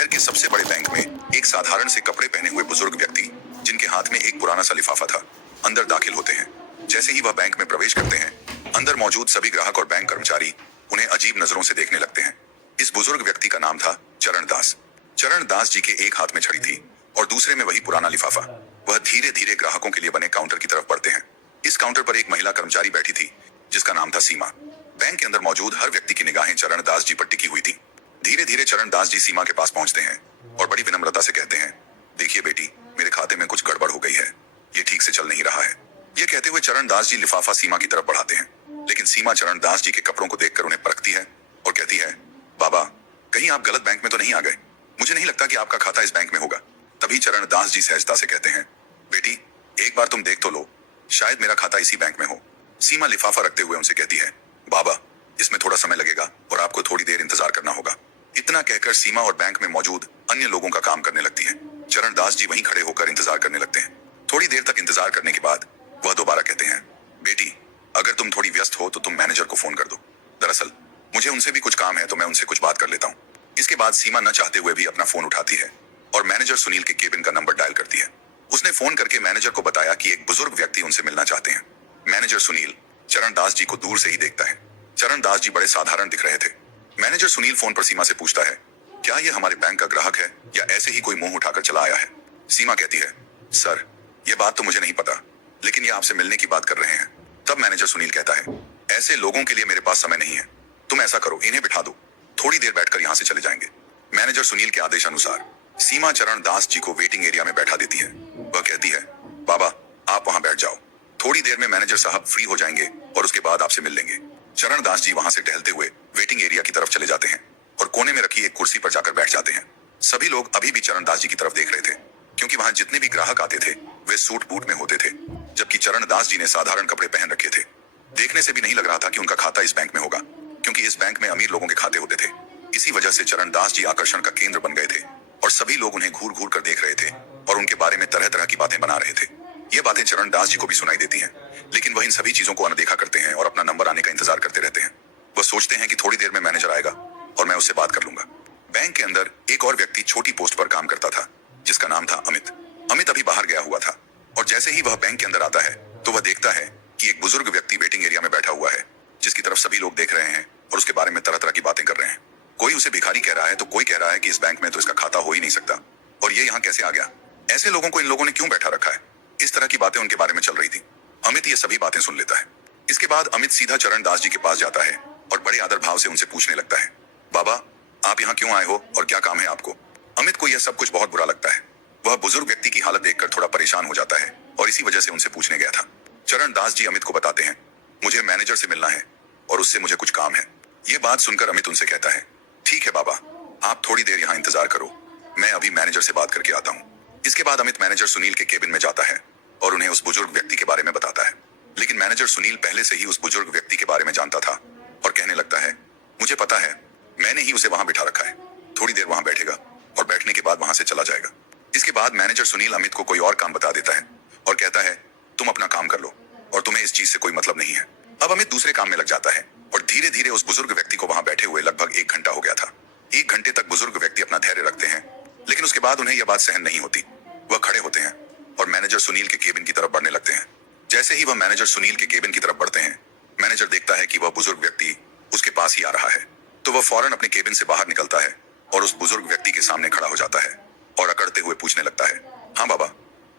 शहर के सबसे बड़े बैंक में एक साधारण से कपड़े पहने हुए बुजुर्ग व्यक्ति, जिनके हाथ में एक पुराना सा लिफाफा था, अंदर दाखिल होते हैं। जैसे ही वह बैंक में प्रवेश करते हैं, अंदर मौजूद सभी ग्राहक और बैंक कर्मचारी उन्हें अजीब नजरों से देखने लगते हैं। इस बुजुर्ग व्यक्ति का नाम था चरण दास। चरण दास जी के एक हाथ में छड़ी थी और दूसरे में वही पुराना लिफाफा। वह धीरे धीरे ग्राहकों के लिए बने काउंटर की तरफ बढ़ते हैं। इस काउंटर पर एक महिला कर्मचारी बैठी थी, जिसका नाम था सीमा। बैंक के अंदर मौजूद हर व्यक्ति की निगाहें चरण दास जी पर टिकी हुई थी। धीरे धीरे चरण दास जी सीमा के पास पहुंचते हैं और बड़ी विनम्रता से कहते हैं, देखिए बेटी, मेरे खाते में कुछ गड़बड़ हो गई है, ये ठीक से चल नहीं रहा है। ये कहते हुए चरण दास जी लिफाफा सीमा की तरफ बढ़ाते हैं, लेकिन सीमा चरण दास जी के कपड़ों को देखकर उन्हें परखती है और कहती है, बाबा, कहीं आप गलत बैंक में तो नहीं आ गए? मुझे नहीं लगता कि आपका खाता इस बैंक में होगा। तभी चरण दास जी सहजता से कहते हैं, बेटी, एक बार तुम देख तो लो, शायद मेरा खाता इसी बैंक में हो। सीमा लिफाफा रखते हुए उनसे कहती है, बाबा, इसमें थोड़ा समय लगेगा और आपको थोड़ी देर इंतजार करना होगा। इतना कहकर सीमा और बैंक में मौजूद अन्य लोगों का काम करने लगती है। चरण दास जी वहीं खड़े होकर इंतजार करने लगते हैं। थोड़ी देर तक इंतजार करने के बाद वह दोबारा कहते हैं, बेटी, अगर तुम थोड़ी व्यस्त हो तो तुम मैनेजर को फोन कर दो। दरअसल मुझे उनसे भी कुछ काम है, तो मैं उनसे कुछ बात कर लेता हूँ। इसके बाद सीमा न चाहते हुए भी अपना फोन उठाती है और मैनेजर सुनील के केबिन का नंबर डायल करती है। उसने फोन करके मैनेजर को बताया कि एक बुजुर्ग व्यक्ति उनसे मिलना चाहते हैं। मैनेजर सुनील चरण दास जी को दूर से ही देखता है। चरण दास जी बड़े साधारण दिख रहे थे। मैनेजर सुनील फोन पर सीमा से पूछता है, क्या यह हमारे बैंक का ग्राहक है या ऐसे ही कोई मुंह उठाकर चला आया है? सीमा कहती है, सर, यह बात तो मुझे नहीं पता, लेकिन ये आपसे मिलने की बात कर रहे हैं। तब मैनेजर सुनील कहता है, ऐसे लोगों के लिए मेरे पास समय नहीं है, तुम ऐसा करो, इन्हें बिठा दो, थोड़ी देर बैठकर यहाँ से चले जाएंगे। मैनेजर सुनील के आदेश अनुसार सीमा चरण दास जी को वेटिंग एरिया में बैठा देती है। वह कहती है, बाबा, आप वहां बैठ जाओ, थोड़ी देर में मैनेजर साहब फ्री हो जाएंगे और उसके बाद आपसे मिल लेंगे। चरण दास जी वहां से टहलते हुए वेटिंग एरिया की तरफ चले जाते हैं और कोने में रखी एक कुर्सी पर जाकर बैठ जाते हैं। सभी लोग अभी भी चरण दास जी की तरफ देख रहे थे, क्योंकि वहां जितने भी ग्राहक आते थे वे सूट बूट में होते थे, जबकि चरण दास जी ने साधारण कपड़े पहन रखे थे। देखने से भी नहीं लग रहा था कि उनका खाता इस बैंक में होगा, क्योंकि इस बैंक में अमीर लोगों के खाते होते थे। इसी वजह से चरण दास जी आकर्षण का केंद्र बन गए थे और सभी लोग उन्हें घूर घूर कर देख रहे थे और उनके बारे में तरह तरह की बातें बना रहे थे। ये बातें चरण दास जी को भी सुनाई देती हैं, लेकिन वह इन सभी चीजों को अनदेखा करते हैं और अपना नंबर आने का इंतजार करते रहते हैं। वह सोचते हैं कि थोड़ी देर में मैनेजर आएगा और मैं उससे बात कर लूंगा। बैंक के अंदर एक और व्यक्ति छोटी पोस्ट पर काम करता था, जिसका नाम था अमित। अमित अभी बाहर गया हुआ था और जैसे ही वह बैंक के अंदर आता है तो वह देखता है कि एक बुजुर्ग व्यक्ति वेटिंग एरिया में बैठा हुआ है, जिसकी तरफ सभी लोग देख रहे हैं और उसके बारे में तरह तरह की बातें कर रहे हैं। कोई उसे भिखारी कह रहा है तो कोई कह रहा है कि इस बैंक में तो इसका खाता हो ही नहीं सकता और ये यहाँ कैसे आ गया, ऐसे लोगों को इन लोगों ने क्यों बैठा रखा है। इस तरह की बातें उनके बारे में चल रही थी। अमित ये सभी बातें सुन लेता है। इसके बाद अमित सीधा चरण दास जी के पास जाता है और बड़े आदर भाव से उनसे पूछने लगता है, बाबा, आप यहाँ क्यों आए हो और क्या काम है आपको? अमित को यह सब कुछ बहुत बुरा लगता है। वह बुजुर्ग व्यक्ति की हालत देखकर थोड़ा परेशान हो जाता है और इसी वजह से उनसे पूछने गया था। चरण दास जी अमित को बताते हैं, मुझे मैनेजर से मिलना है और उससे मुझे कुछ काम है। ये बात सुनकर अमित उनसे कहता है, ठीक है बाबा, आप थोड़ी देर यहाँ इंतजार करो, मैं अभी मैनेजर से बात करके आता हूँ। इसके बाद अमित मैनेजर सुनील के केबिन में जाता है और उन्हें उस बुजुर्ग व्यक्ति के बारे में बताता है। लेकिन मैनेजर सुनील पहले से ही उस बुजुर्ग व्यक्ति के बारे में जानता था और कहने लगता है, मुझे पता है, मैंने ही उसे वहां बिठा रखा है, थोड़ी देर वहां बैठेगा और बैठने के बाद वहां से चला जाएगा। इसके बाद मैनेजर सुनील अमित को कोई और काम बता देता है और कहता है, तुम अपना काम कर लो और तुम्हें इस चीज से कोई मतलब नहीं है। अब अमित दूसरे काम में लग जाता है और धीरे धीरे उस बुजुर्ग व्यक्ति को वहां बैठे हुए लगभग 1 घंटा हो गया था। 1 घंटे तक बुजुर्ग व्यक्ति अपना धैर्य रखते हैं, लेकिन उसके बाद उन्हें यह बात सहन नहीं होती। वह खड़े होते हैं और मैनेजर सुनील के केबिन की तरफ बढ़ने लगते हैं। जैसे ही वह मैनेजर सुनील के केबिन की तरफ बढ़ते हैं, मैनेजर देखता है कि वह बुजुर्ग व्यक्ति उसके पास ही आ रहा है, तो वह फौरन अपने केबिन से बाहर निकलता है और उस बुजुर्ग व्यक्ति के सामने खड़ा हो जाता है और अकड़ते हुए पूछने लगता है, हाँ बाबा,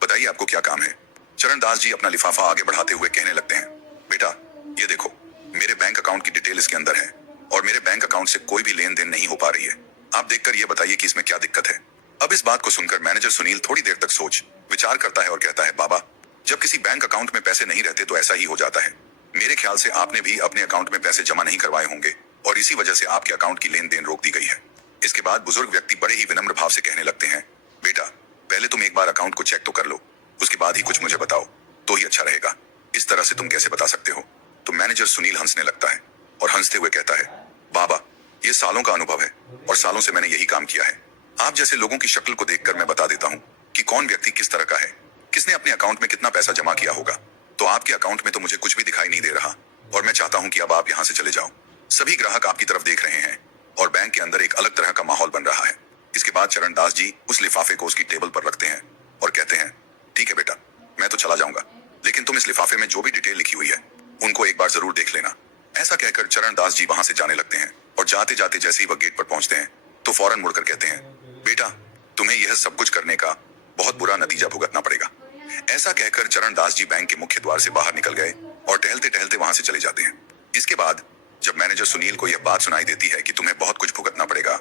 बताइए आपको क्या काम है? चरण दास जी अपना लिफाफा आगे बढ़ाते हुए कहने लगते हैं, बेटा, ये देखो, मेरे बैंक अकाउंट की डिटेल इसके अंदर है और मेरे बैंक अकाउंट से कोई भी लेन देन नहीं हो पा रही है। आप देखकर ये बताइए कि इसमें क्या दिक्कत है। अब इस बात को सुनकर मैनेजर सुनील थोड़ी देर तक सोच विचार करता है और कहता है, बाबा, जब किसी बैंक अकाउंट में पैसे नहीं रहते तो ऐसा ही हो जाता है। मेरे ख्याल से आपने भी अपने अकाउंट में पैसे जमा नहीं करवाए होंगे और इसी वजह से आपके अकाउंट की लेन देन रोक दी गई है। इसके बाद बुजुर्ग व्यक्ति बड़े ही विनम्र भाव से कहने लगते हैं, बेटा, पहले तुम एक बार अकाउंट को चेक तो कर लो, उसके बाद ही कुछ मुझे बताओ तो ही अच्छा रहेगा। इस तरह से तुम कैसे बता सकते हो? तो मैनेजर सुनील हंसने लगता है और हंसते हुए कहता है, बाबा, ये सालों का अनुभव है और सालों से मैंने यही काम किया है। आप जैसे लोगों की शक्ल को देखकर मैं बता देता हूँ कि कौन व्यक्ति किस तरह का है, किसने अपने अकाउंट में कितना पैसा जमा किया होगा। तो आपके अकाउंट में तो मुझे कुछ भी दिखाई नहीं दे रहा और मैं चाहता हूँ कि अब आप यहाँ से चले जाओ। सभी ग्राहक आपकी तरफ देख रहे हैं और बैंक के अंदर एक अलग तरह का माहौल बन रहा है। इसके बाद चरण दास जी उस लिफाफे को उसकी टेबल पर रखते हैं और कहते हैं, ठीक है बेटा, मैं तो चला जाऊंगा, लेकिन तुम इस लिफाफे में जो भी डिटेल लिखी हुई है उनको एक बार जरूर देख लेना। ऐसा कहकर चरण दास जी वहां से जाने लगते हैं और जाते जाते जैसे ही वह गेट पर पहुंचते हैं तो फौरन मुड़कर कहते हैं, बेटा, तुम्हें यह सब कुछ करने का बहुत बुरा नतीजा भुगतना पड़ेगा। ऐसा कहकर चरण दास जी बैंक के मुख्य द्वार से बाहर निकल गए और टहलते टहलते वहां से चले जाते हैं। इसके बाद जब मैनेजर सुनील को यह बात सुनाई देती है कि तुम्हें बहुत कुछ भुगतना पड़ेगा,